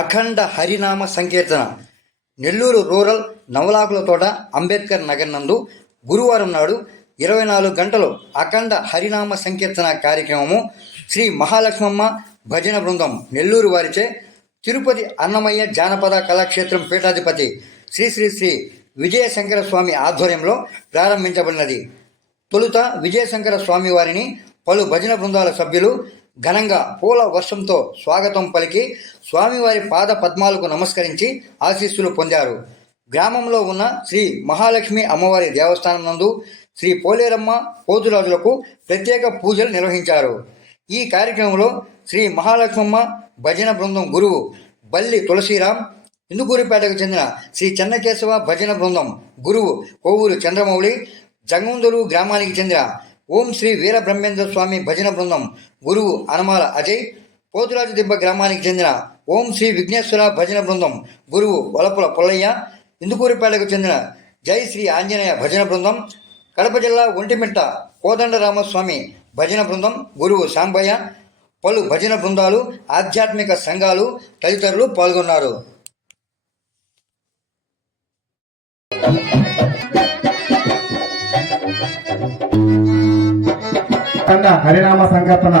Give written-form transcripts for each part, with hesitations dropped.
అఖండ హరినామ సంకీర్తన నెల్లూరు రూరల్ నవలాకుల తోట అంబేద్కర్ నగర్ నందు గురువారం నాడు 24 గంటలు అఖండ హరినామ సంకీర్తన కార్యక్రమము శ్రీ మహాలక్ష్మమ్మ భజన బృందం నెల్లూరు వారిచే తిరుపతి అన్నమయ్య జానపద కళాక్షేత్రం పీఠాధిపతి శ్రీ శ్రీ శ్రీ విజయశంకర స్వామి ఆధ్వర్యంలో ప్రారంభించబడినది. తొలుత విజయశంకర స్వామి వారిని పలు భజన బృందాల సభ్యులు ఘనంగా పూల వర్షంతో స్వాగతం పలికి స్వామివారి పాద పద్మాలకు నమస్కరించి ఆశీస్సులు పొందారు. గ్రామంలో ఉన్న శ్రీ మహాలక్ష్మి అమ్మవారి దేవస్థానం నందు శ్రీ పోలేరమ్మ పోతురాజులకు ప్రత్యేక పూజలు నిర్వహించారు. ఈ కార్యక్రమంలో శ్రీ మహాలక్ష్మమ్మ భజన బృందం గురువు బల్లి తులసిరాం, ఇందుకూరిపేటకు చెందిన శ్రీ చెన్నకేశవ భజన బృందం గురువు కోవూరు చంద్రమౌళి, జంగుందూరు గ్రామానికి చెందిన ఓం శ్రీ వీరబ్రహ్మేంద్ర స్వామి భజన బృందం గురువు అనమాల అజయ్, పోతురాజు దిబ్బ గ్రామానికి చెందిన ఓం శ్రీ విఘ్నేశ్వర భజన బృందం గురువు వలపుల పుల్లయ్య, ఇందుకూరిపేటకు చెందిన జై శ్రీ ఆంజనేయ భజన బృందం, కడప జిల్లా ఒంటిమిట్ట కోదండరామస్వామి భజన బృందం గురువు సాంబయ్య, పలు భజన బృందాలు, ఆధ్యాత్మిక సంఘాలు తదితరులు పాల్గొన్నారు. హరినామ సంకీర్తన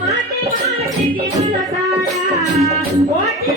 మాటి మాటికి మనసారా కోటి